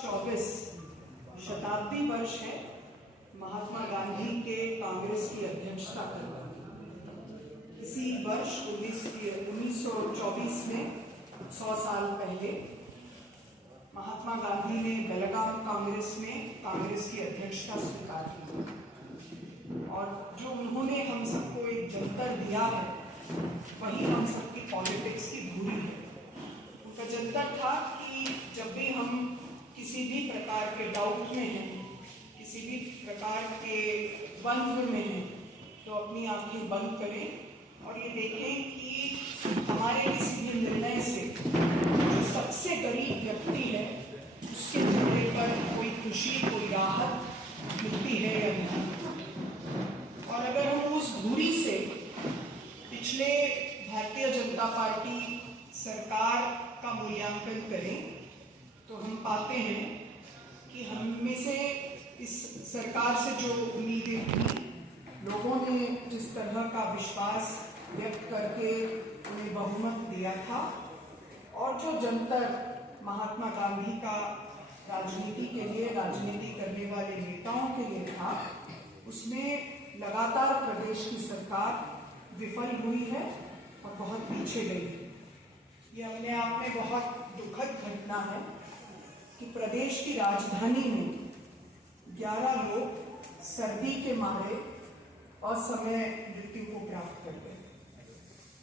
2024 शताब्दी वर्ष है महात्मा गांधी के कांग्रेस की अध्यक्षता करना। इसी वर्ष 1924 में 100 साल पहले महात्मा गांधी ने बेलगाम कांग्रेस में कांग्रेस की अध्यक्षता स्वीकार की और जो उन्होंने हम सबको एक जंतर दिया है वही हम सबकी पॉलिटिक्स की धुरी है। उनका जंतर था कि जब भी हम किसी भी प्रकार के डाउट में हैं, किसी भी प्रकार के द्वंद्व में हैं, तो अपनी आंखें बंद करें और ये देखें कि हमारे किसी भी निर्णय से जो सबसे गरीब व्यक्ति है उसके चेहरे पर कोई खुशी, कोई राहत मिलती है या नहीं। और अगर हम उस धुरी से पिछले भारतीय जनता पार्टी सरकार का मूल्यांकन करें तो हम पाते हैं कि हम में से इस सरकार से जो उम्मीदें थी, लोगों ने जिस तरह का विश्वास व्यक्त करके उन्हें बहुमत दिया था और जो जंतर महात्मा गांधी का राजनीति के लिए, राजनीति करने वाले नेताओं के लिए था, उसमें लगातार प्रदेश की सरकार विफल हुई है और बहुत पीछे गई है। ये अपने आप में बहुत दुखद घटना है कि प्रदेश की राजधानी में 11 लोग सर्दी के मारे असमय मृत्यु को प्राप्त कर गए।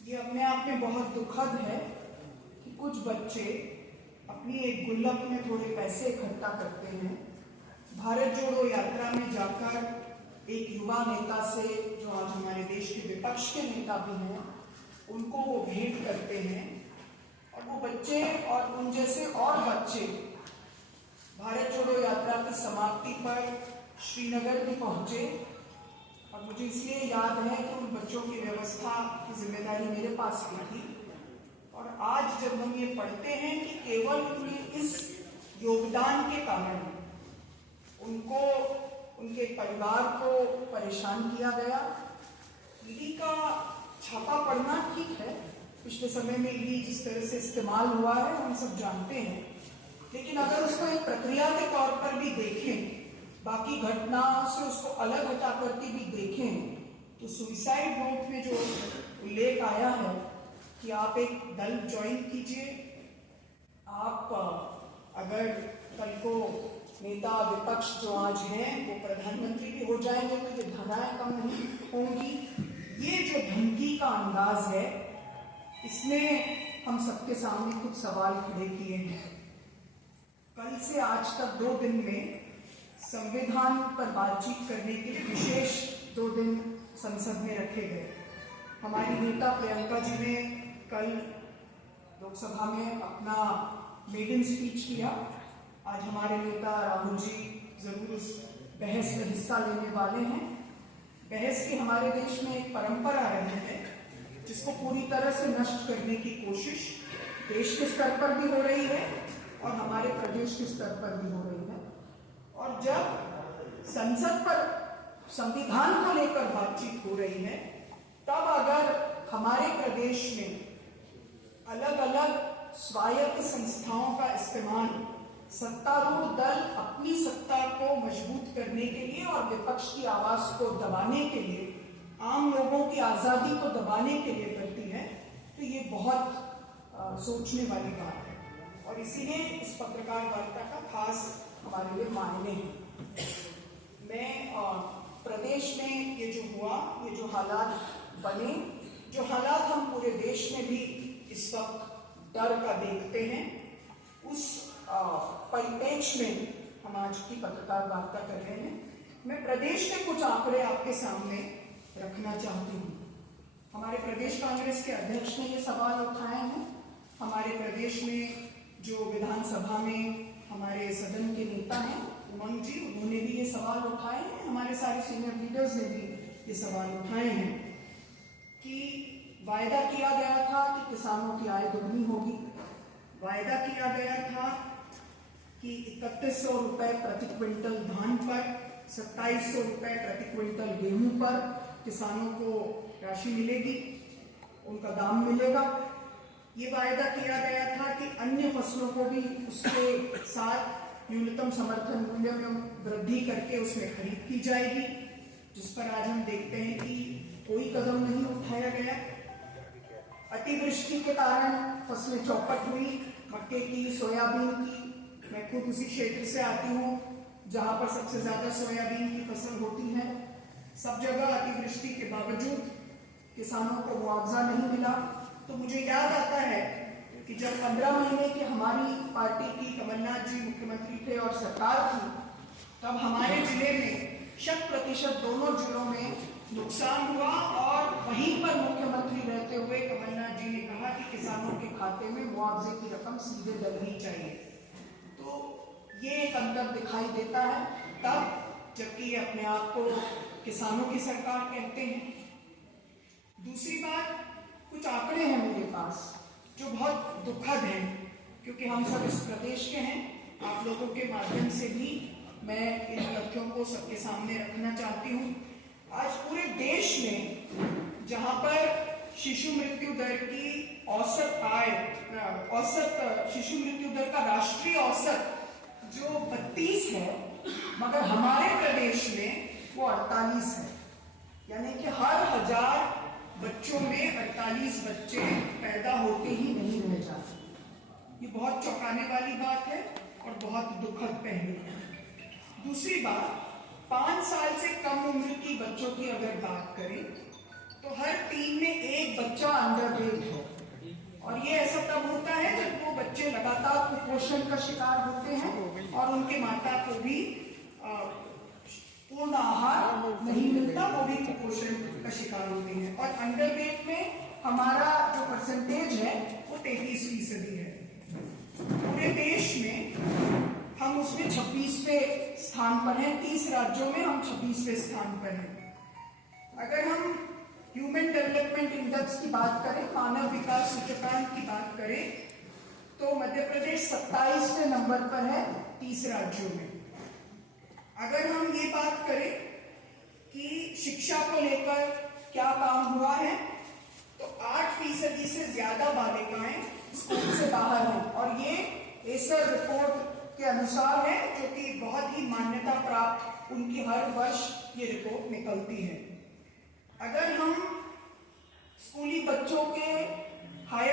ये अपने आप में बहुत दुखद है कि कुछ बच्चे अपनी एक गुल्लक में थोड़े पैसे इकट्ठा करते हैं, भारत जोड़ो यात्रा में जाकर एक युवा नेता से, जो आज हमारे देश के विपक्ष के नेता भी हैं, उनको वो भेंट करते हैं और वो बच्चे और उन जैसे और बच्चे भारत जोड़ो यात्रा की समाप्ति पर श्रीनगर भी पहुंचे। और मुझे इसलिए याद है कि उन बच्चों की व्यवस्था की जिम्मेदारी मेरे पास भी थी। और आज जब हम ये पढ़ते हैं कि केवल उनके इस योगदान के कारण उनको, उनके परिवार को परेशान किया गया। ईडी का छापा पढ़ना ठीक है, पिछले समय में ईडी जिस तरह से इस्तेमाल हुआ है हम सब जानते हैं, लेकिन अगर उसको एक प्रक्रिया के तौर पर भी देखें, बाकी घटनाओं से उसको अलग हटा करके भी देखें, तो सुसाइड नोट में जो उल्लेख आया है कि आप एक दल ज्वाइन कीजिए, आप अगर कल को नेता विपक्ष जो आज हैं वो प्रधानमंत्री भी हो जाएंगे तो ये धाराएं कम नहीं होंगी। ये जो धमकी का अंदाज है, इसमें हम सबके सामने कुछ सवाल खड़े किए हैं। कल से आज तक 2 दिन में संविधान पर बातचीत करने के लिए विशेष 2 दिन संसद में रखे गए। हमारी नेता प्रियंका जी ने कल लोकसभा में अपना मेडन स्पीच किया। आज हमारे नेता राहुल जी जरूर उस बहस में हिस्सा लेने वाले हैं। बहस की हमारे देश में एक परंपरा रही है जिसको पूरी तरह से नष्ट करने की कोशिश देश के स्तर पर भी हो रही है और हमारे प्रदेश के स्तर पर भी हो रही है। और जब संसद पर संविधान को लेकर बातचीत हो रही है, तब अगर हमारे प्रदेश में अलग अलग स्वायत्त संस्थाओं का इस्तेमाल सत्तारूढ़ दल अपनी सत्ता को मजबूत करने के लिए और विपक्ष की आवाज को दबाने के लिए, आम लोगों की आजादी को दबाने के लिए करती है, तो ये बहुत सोचने वाली बात है। और इसीलिए इस पत्रकार वार्ता का खास हमारे लिए मायने हैं। मैं प्रदेश में ये जो हुआ, ये जो हालात बने, जो हालात हम पूरे देश में भी इस वक्त डर का देखते हैं, उस परिप्रेक्ष्य में हम आज की पत्रकार वार्ता कर रहे हैं। मैं प्रदेश के कुछ आंकड़े आपके सामने रखना चाहती हूँ। हमारे प्रदेश कांग्रेस के अध्यक्ष ने ये सवाल उठाए हैं। हमारे प्रदेश में जो विधानसभा में हमारे सदन के नेता हैं उमंग जी, उन्होंने भी ये सवाल उठाए हैं। हमारे सारे सीनियर लीडर्स ने भी ये सवाल उठाए हैं कि वायदा किया गया था कि किसानों की आय दोगुनी होगी, वायदा किया गया था कि 3100 रुपए प्रति क्विंटल धान पर, 2700 रुपए प्रति क्विंटल गेहूं पर किसानों को राशि मिलेगी, उनका दाम मिलेगा। ये वायदा किया गया था कि अन्य फसलों को भी उसके साथ न्यूनतम समर्थन मूल्य में वृद्धि करके उसमें खरीद की जाएगी, जिस पर आज हम देखते हैं कि कोई कदम नहीं उठाया गया। अतिवृष्टि के कारण फसलें चौपट हुई, मक्के की, सोयाबीन की। मैं खुद उसी क्षेत्र से आती हूँ जहां पर सबसे ज्यादा सोयाबीन की फसल होती है। सब जगह अतिवृष्टि के बावजूद किसानों को मुआवजा नहीं मिला। तो मुझे याद आता है कि जब 15 महीने की हमारी पार्टी की, कमलनाथ जी मुख्यमंत्री थे और सरकार थी, तब हमारे जिले में 100% दोनों जिलों में नुकसान हुआ और वहीं पर मुख्यमंत्री रहते हुए कमलनाथ जी ने कहा कि किसानों के खाते में मुआवजे की रकम सीधे डलनी चाहिए। तो ये एक अंतर दिखाई देता है तब, जबकि अपने आप को किसानों की सरकार कहते हैं। दूसरी बात, कुछ आंकड़े हैं मेरे पास जो बहुत दुखद हैं, क्योंकि हम सब इस प्रदेश के हैं। आप लोगों के माध्यम से भी मैं इन तथ्यों को सबके सामने रखना चाहती हूँ। आज पूरे देश में जहां पर शिशु मृत्यु दर की औसत शिशु मृत्यु दर का राष्ट्रीय औसत जो 32 है, मगर हमारे प्रदेश में वो 48 है। यानी कि हर 1000 बच्चों में 48 बच्चे पैदा होते ही नहीं रह जाते। ये बहुत चौंकाने वाली बात है और बहुत दुखद पहलू है। दूसरी बात, 5 साल से कम उम्र की बच्चों की अगर बात करें तो हर 3 में 1 बच्चा अंडर वेट है। और ये ऐसा तब होता है जब वो बच्चे लगातार कुपोषण का शिकार होते हैं और उनके माता को भी पूर्ण आहार नहीं मिलता, वो भी कुपोषण का शिकार होते हैं। और अंडर वेट में हमारा जो परसेंटेज है वो 33% है। पूरे देश में हम उसमें 26वें स्थान पर हैं। 30 राज्यों में हम 26वें स्थान पर हैं। अगर हम ह्यूमन डेवलपमेंट इंडेक्स की बात करें, मानव विकास सूचकांक की बात करें, तो मध्य प्रदेश 27वें नंबर पर है 30 राज्यों में। अगर हम ये बात करें कि शिक्षा को लेकर क्या काम हुआ है, तो 8% से ज्यादा बालिकाएं स्कूल से बाहर हैं। और ये एसर रिपोर्ट के अनुसार है, जो कि बहुत ही मान्यता प्राप्त उनकी हर वर्ष ये रिपोर्ट निकलती है। अगर हम स्कूली बच्चों के हायर